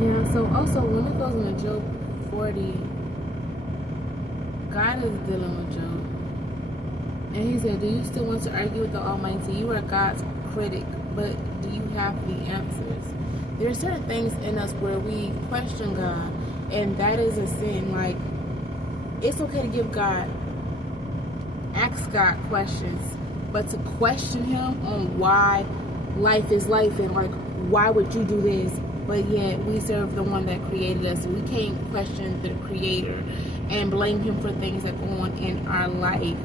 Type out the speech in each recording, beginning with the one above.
Yeah, so also when it goes into Job 40, God is dealing with Job. And he said, do you still want to argue with the Almighty? You are God's critic, but do you have the answers? There are certain things in us where we question God, and that is a sin. Like, it's okay to ask God questions, but to question him on why life is life and like, why would you do this? But yet we serve the one that created us. We can't question the creator and blame him for things that go on in our life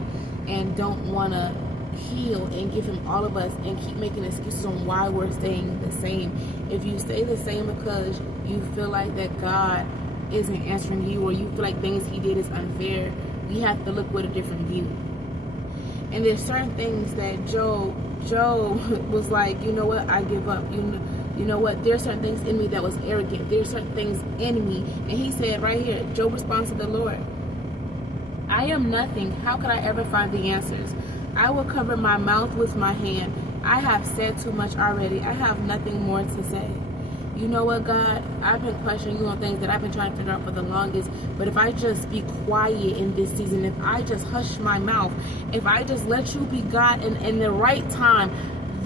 and don't want to heal and give him all of us and keep making excuses on why we're staying the same. If you stay the same because you feel like that God isn't answering you, or you feel like things he did is unfair, you have to look with a different view. And there's certain things that Job was like, you know what, I give up. You know what, there's certain things in me that was arrogant. There's certain things in me. And he said right here, Job responds to the Lord, I am nothing. How could I ever find the answers? I will cover my mouth with my hand. I have said too much already. I have nothing more to say. You know what, God? I've been questioning you on things that I've been trying to figure out for the longest. But if I just be quiet in this season, if I just hush my mouth, if I just let you be God in the right time,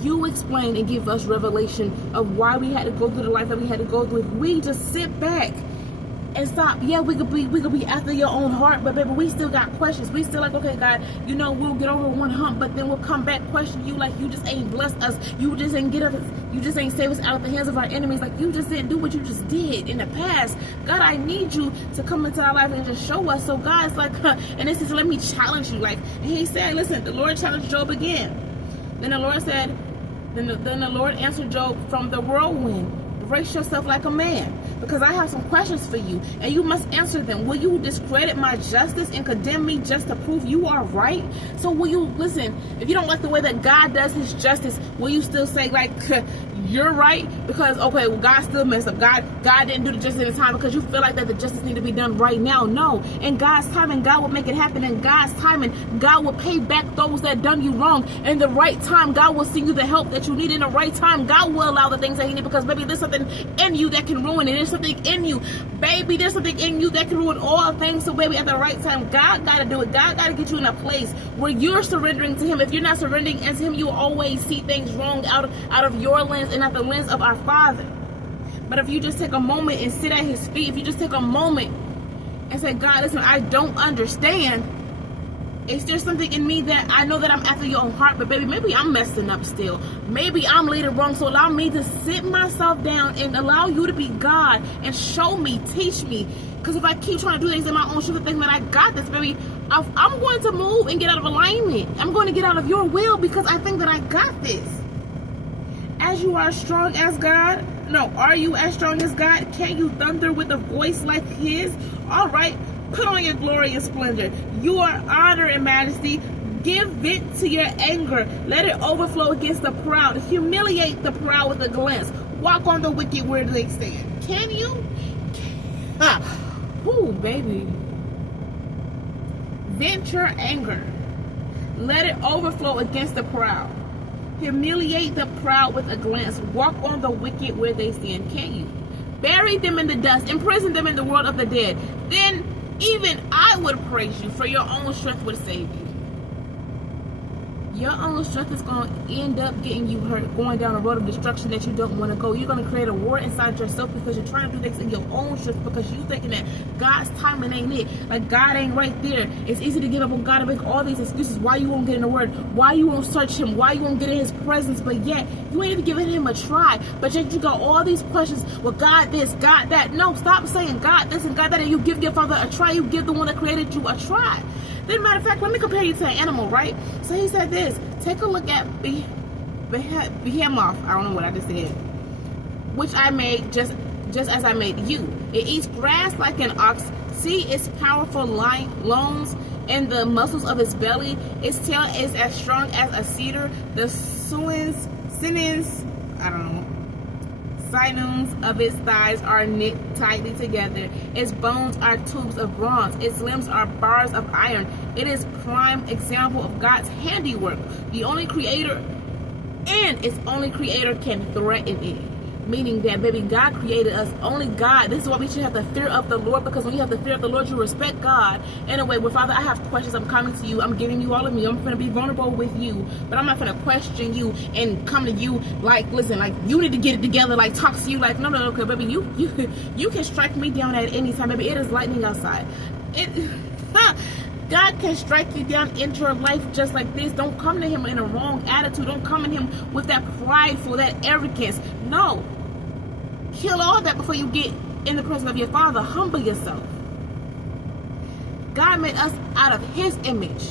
you explain and give us revelation of why we had to go through the life that we had to go through. If we just sit back and stop, yeah, we could be after your own heart, but baby, we still got questions. We still like, okay, God, you know, we'll get over one hump, but then we'll come back question you like you just ain't blessed us. You just ain't you just ain't save us out of the hands of our enemies. Like you just didn't do what you just did in the past. God, I need you to come into our life and just show us. So God's like, and this is, let me challenge you. Like, and he said, listen, the Lord challenged Job again. Then the Lord said, then the Lord answered Job from the whirlwind. Brace yourself like a man, because I have some questions for you, and you must answer them. Will you discredit my justice and condemn me just to prove you are right? So will you, listen, if you don't like the way that God does his justice, will you still say, like, you're right? Because, okay, well, God still messed up. God didn't do the justice in the time because you feel like that the justice need to be done right now. No. In God's timing, God will make it happen. In God's timing, God will pay back those that done you wrong. In the right time, God will send you the help that you need. In the right time, God will allow the things that he needs, because, baby, there's something in you that can ruin it. There's something in you, baby, there's something in you that can ruin all things. So, baby, at the right time, God got to do it. God got to get you in a place where you're surrendering to him. If you're not surrendering to him, you will always see things wrong out of your lens and not the lens of our Father. But if you just take a moment and sit at his feet, if you just take a moment and say, God, listen, I don't understand. Is there something in me that I know that I'm after your own heart, but baby, maybe I'm messing up still. Maybe I'm leading wrong. So allow me to sit myself down and allow you to be God and show me, teach me. Because if I keep trying to do things in my own strength, thinking that I got this, baby, I'm going to move and get out of alignment. I'm going to get out of your will because I think that I got this. As you are strong as God, no, are you as strong as God? Can you thunder with a voice like his? All right. Put on your glory and splendor, your honor and majesty. Give vent to your anger. Let it overflow against the proud. Humiliate the proud with a glance. Walk on the wicked where they stand. Can you? Ooh, baby. Vent your anger. Let it overflow against the proud. Humiliate the proud with a glance. Walk on the wicked where they stand. Can you? Bury them in the dust. Imprison them in the world of the dead. Then even I would praise you, for your own strength would save you. Your own strength is going to end up getting you hurt, going down a road of destruction that you don't want to go. You're going to create a war inside yourself because you're trying to do things in your own strength, because you're thinking that God's timing ain't it. Like, God ain't right there. It's easy to give up on God and make all these excuses why you won't get in the Word, why you won't search him, why you won't get in his presence, but yet you ain't even giving him a try. But yet you got all these questions. Well, God this, God that. No, stop saying God this and God that, and you give your Father a try. You give the one that created you a try. Then, matter of fact, let me compare you to an animal, right? So he said this. Take a look at Behemoth. I don't know what I just said. Which I made just as I made you. It eats grass like an ox. See its powerful loins and the muscles of its belly. Its tail is as strong as a cedar. The sinews of its thighs are knit tightly together. Its bones are tubes of bronze. Its limbs are bars of iron. It is prime example of God's handiwork. The only creator, and its only creator can threaten it. Meaning that, baby, God created us. Only God. This is why we should have the fear of the Lord, because when you have the fear of the Lord, you respect God. Anyway, well, Father, I have questions. I'm coming to you. I'm giving you all of me. I'm going to be vulnerable with you, but I'm not going to question you and come to you like, listen, like, you need to get it together, like, talk to you like, no, okay, baby, you can strike me down at any time, baby. It is lightning outside. God can strike you down into your life just like this. Don't come to him in a wrong attitude. Don't come to him with that prideful, that arrogance. No. Kill all that before you get in the presence of your Father. Humble yourself. God made us out of his image.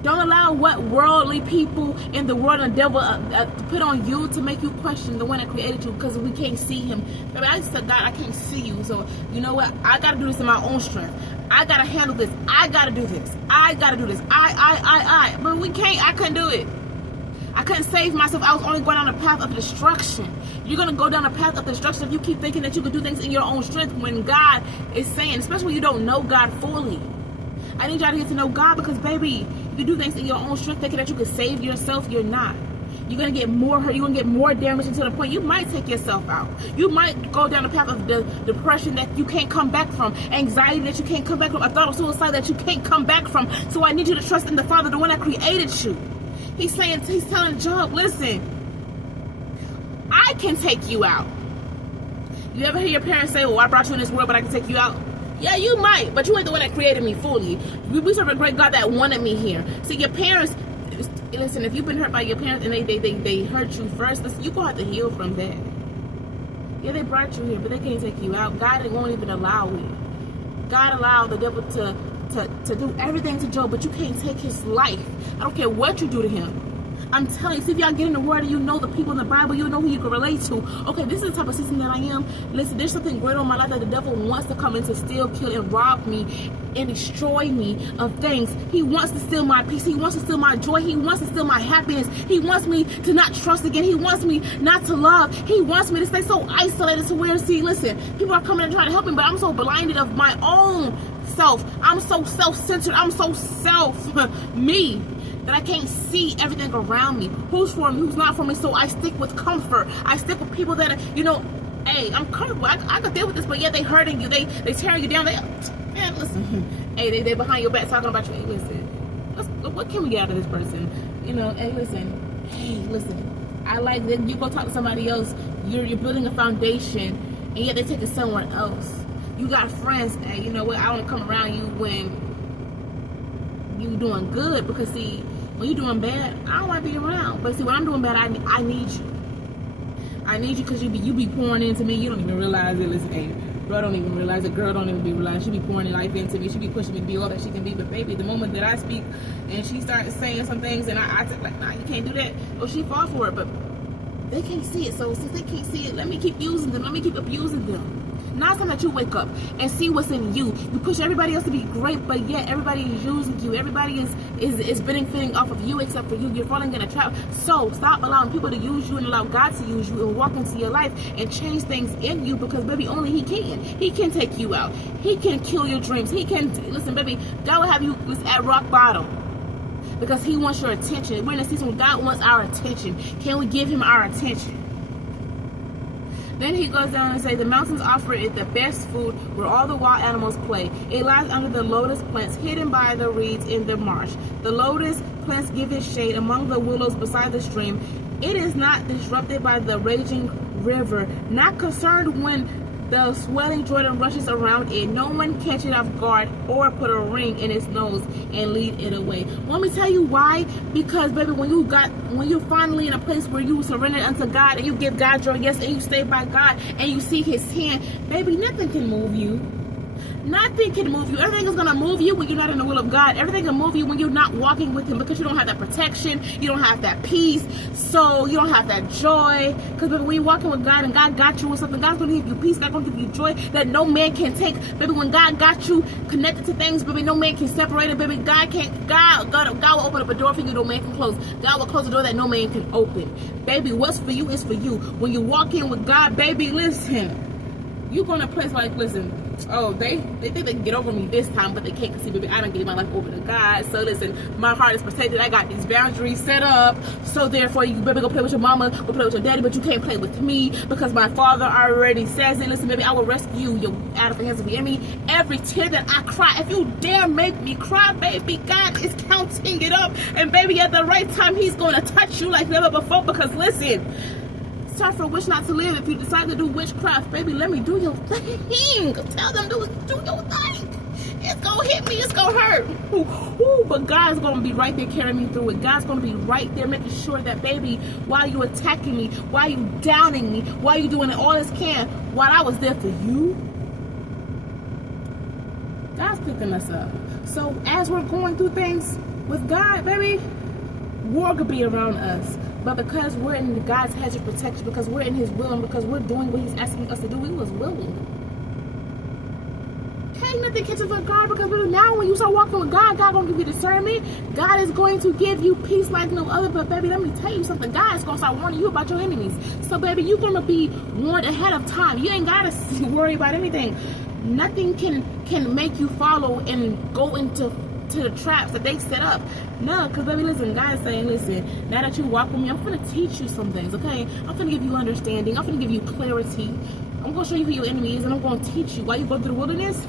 Don't allow what worldly people in the world and the devil to put on you to make you question the one that created you, because we can't see him. Baby, I just said, God, I can't see you. So, you know what? I got to do this in my own strength. I got to handle this. I got to do this. I got to do this. But we can't. I couldn't do it. I couldn't save myself. I was only going down a path of destruction. You're going to go down a path of destruction if you keep thinking that you can do things in your own strength, when God is saying, especially when you don't know God fully. I need y'all to get to know God, because, baby, you do things in your own strength thinking that you can save yourself. You're not. You're going to get more hurt. You're going to get more damage, until the point you might take yourself out. You might go down the path of the depression that you can't come back from, anxiety that you can't come back from, a thought of suicide that you can't come back from. So I need you to trust in the Father, the one that created you. He's telling Job, listen, I can take you out. You ever hear your parents say, well, I brought you in this world, but I can take you out? Yeah, you might, but you ain't the one that created me fully. We serve a great God that wanted me here. See, your parents, listen, if you've been hurt by your parents and they hurt you first, listen, you're going to have to heal from that. Yeah, they brought you here, but they can't take you out. God won't even allow it. God allowed the devil to do everything to Job, but you can't take his life. I don't care what you do to him. I'm telling you, see, if y'all get in the word and you know the people in the Bible, you know who you can relate to. Okay, this is the type of season that I am. Listen, there's something greater in my life that the devil wants to come in to steal, kill, and rob me and destroy me of things. He wants to steal my peace. He wants to steal my joy. He wants to steal my happiness. He wants me to not trust again. He wants me not to love. He wants me to stay so isolated to where, see, listen, people are coming and trying to help me, but I'm so blinded of my own self. I'm so self-centered. I'm so me, that I can't see everything around me. Who's for me, who's not for me. So I stick with comfort. I stick with people that, you know, hey, I'm comfortable. I can deal with this, but yeah, they hurting you. They tearing you down. Man, listen. Hey, they behind your back talking about you. Hey, listen. What can we get out of this person? You know, hey, listen. I like that you go talk to somebody else. You're building a foundation, and yet they take it somewhere else. You got friends, hey, you know what? I want to come around you when you doing good, because see, when you doing bad, I don't want to be around. But see, when I'm doing bad, I need you. I need you, because you be pouring into me. You don't even realize it. Listen, hey, bro don't even realize it. Girl don't even realize. She be pouring life into me. She be pushing me to be all that she can be. But baby, the moment that I speak and she starts saying some things and I like, nah, you can't do that. Well, she fall for it, but they can't see it. So since they can't see it, let me keep using them. Let me keep abusing them. Now it's time that you wake up and see what's in you. You push everybody else to be great, but yet everybody is using you. Everybody is benefiting off of you except for you. You're falling in a trap. So stop allowing people to use you and allow God to use you and walk into your life and change things in you, because baby, only he can. He can take you out. He can kill your dreams. He can, listen, baby, God will have you at rock bottom, because he wants your attention. We're in a season where God wants our attention. Can we give him our attention? Then he goes down and says, the mountains offer it the best food, where all the wild animals play. It lies under the lotus plants, hidden by the reeds in the marsh. The lotus plants give its shade among the willows beside the stream. It is not disrupted by the raging river, not concerned when the swelling Jordan rushes around it. No one catch it off guard or put a ring in its nose and lead it away. Let me tell you why. Because baby, when you're finally in a place where you surrender unto God and you give God your yes and you stay by God and you see his hand, baby, nothing can move you. Nothing can move you. Everything is going to move you when you're not in the will of God. Everything can move you when you're not walking with him, because you don't have that protection. You don't have that peace. So you don't have that joy. Because when you're walking with God and God got you with something, God's going to give you peace. God's going to give you joy that no man can take. Baby, when God got you connected to things, baby, no man can separate it. Baby, God will open up a door for you no man can close. God will close a door that no man can open. Baby, what's for you is for you. When you walk in with God, baby, listen. You go in a place like, listen, oh, they think they can get over me this time, but they can't, because see, baby, I don't give my life over to God. So listen, my heart is protected. I got these boundaries set up. So therefore, you better go play with your mama, go play with your daddy, but you can't play with me, because my father already says it. Listen, baby, I will rescue you out of the hands of the enemy. Every tear that I cry, if you dare make me cry, baby, God is counting it up. And baby, at the right time, he's going to touch you like never before, because listen, start for wish not to live. If you decide to do witchcraft, baby, let me do your thing. Tell them do your thing. It's gonna hit me, it's gonna hurt. Ooh, but God's gonna be right there carrying me through it. God's gonna be right there making sure that, baby, while you attacking me, while you downing me, while you doing all this can, while I was there for you, God's picking us up. So as we're going through things with God, baby, war could be around us. But because we're in God's hedge of protection, because we're in his will, and because we're doing what he's asking us to do, we was willing. Ain't nothing catches for God, because really now when you start walking with God, God gonna give you discernment. God is going to give you peace like no other. But baby, let me tell you something. God is gonna start warning you about your enemies. So baby, you're gonna be warned ahead of time. You ain't gotta worry about anything. Nothing can make you follow and go into the traps that they set up. No, because baby, listen, God is saying, listen, now that you walk with me, I'm gonna teach you some things, okay? I'm gonna give you understanding. I'm gonna give you clarity. I'm going to show you who your enemy is, and I'm going to teach you. While you go through the wilderness,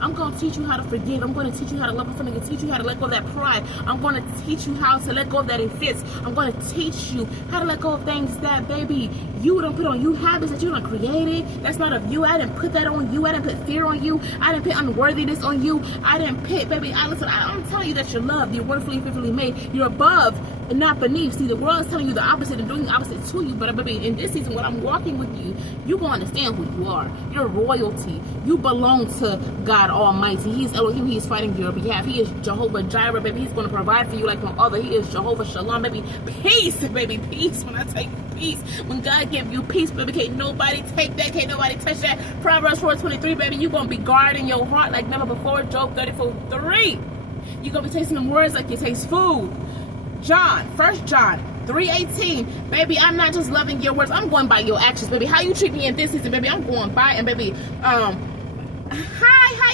I'm going to teach you how to forgive. I'm going to teach you how to love. I'm going to teach you how to let go of that pride. I'm going to teach you how to let go of that offense. I'm going to teach you how to let go of things that, baby, you don't put on you, habits that you don't create. That's not of you. I didn't put that on you. I didn't put fear on you. I didn't put unworthiness on you. I didn't put, baby, I'm telling you that you're loved. You're wonderfully and fearfully made. You're above and not beneath. See, the world is telling you the opposite and doing the opposite to you. But baby, in this season, when I'm walking with you, you're going to understand who you are. You're royalty. You belong to God Almighty. He is Elohim. He is fighting your behalf. He is Jehovah Jireh, baby. He's going to provide for you like no other. He is Jehovah Shalom, baby. Peace, baby. Peace. When I take peace, when God gives you peace, baby, can't nobody take that. Can't nobody touch that. Proverbs 4:23, baby. You're going to be guarding your heart like never before. Job 34:3. You're going to be tasting them words like you taste food. 1 John 3:18, baby, I'm not just loving your words, I'm going by your actions, baby. How you treat me in this season, baby, I'm going by. And baby, hi, how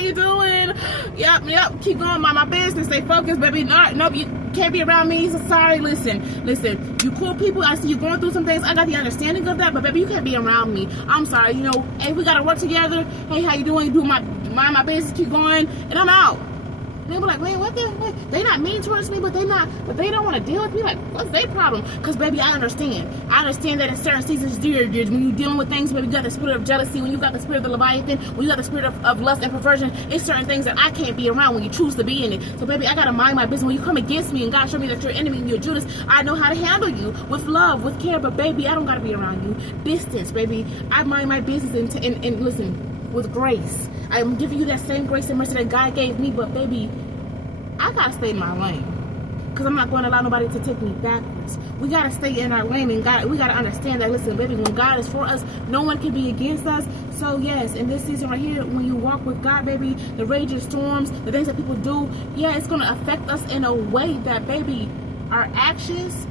you doing? Yep, keep going, mind my business, stay focused, baby. Nope, you can't be around me. So sorry, listen, you cool people, I see you going through some things, I got the understanding of that, but baby, you can't be around me. I'm sorry, you know, hey, we gotta work together. Hey, how you doing? mind my business, keep going, and I'm out. They were like, man, what they not mean towards me, but they don't want to deal with me. Like, what's their problem? Because baby, I understand that in certain seasons, when you're dealing with things, baby, you got the spirit of jealousy, when you got the spirit of the Leviathan, when you got the spirit of lust and perversion, it's certain things that I can't be around when you choose to be in it. So baby, I gotta mind my business. When you come against me and God show me that you're an enemy and you're Judas, I know how to handle you with love, with care. But baby, I don't gotta be around you. Distance, baby. I mind my business and listen, with grace. I'm giving you that same grace and mercy that God gave me, but baby, I gotta stay in my lane, because I'm not going to allow nobody to take me backwards. We gotta stay in our lane, and we gotta understand that, listen, baby, when God is for us, no one can be against us. So yes, in this season right here, when you walk with God, baby, the raging storms, the things that people do, yeah, it's gonna affect us in a way that, baby, our actions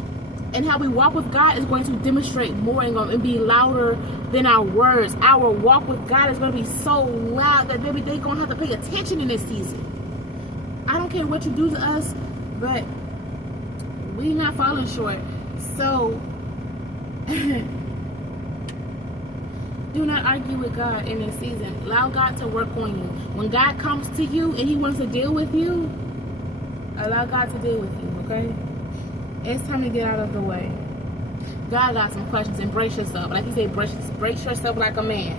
and how we walk with God is going to demonstrate more and be louder than our words. Our walk with God is going to be so loud that, baby, they're going to have to pay attention in this season. I don't care what you do to us, but we not falling short. So do not argue with God in this season. Allow God to work on you. When God comes to you and he wants to deal with you, allow God to deal with you, okay? It's time to get out of the way. God got some questions. Embrace yourself. Like he said, brace yourself like a man.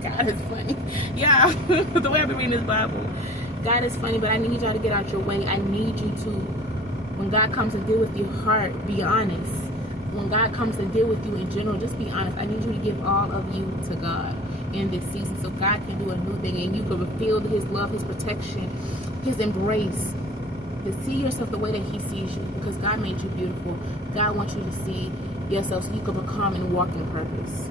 God is funny. Yeah, the way I've been reading this Bible. God is funny, but I need y'all to get out your way. I need you to, when God comes to deal with your heart, be honest. When God comes to deal with you in general, just be honest. I need you to give all of you to God in this season so God can do a new thing and you can feel his love, his protection, his embrace. To see yourself the way that he sees you, because God made you beautiful. God wants you to see yourself so you can become and walk in purpose.